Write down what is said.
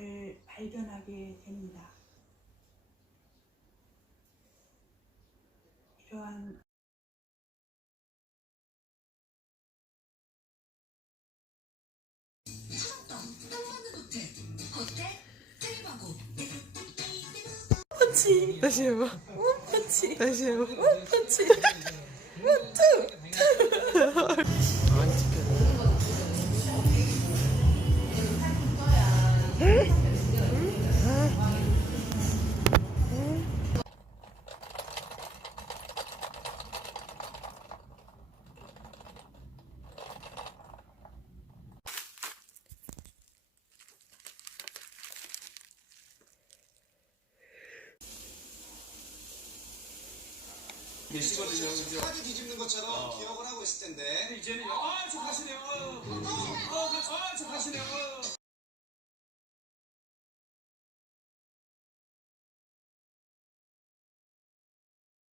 나를 발견하게 됩니다. 이러한 펀치. 다시 해봐. 펀치. 다시 해봐. 펀치 계시거든요. 그죠? 카드 뒤집는 것처럼 기억을 하고 있을 텐데 이제는 아, 저 가시네요. 어, 어, 어, 어, 저 가시네요.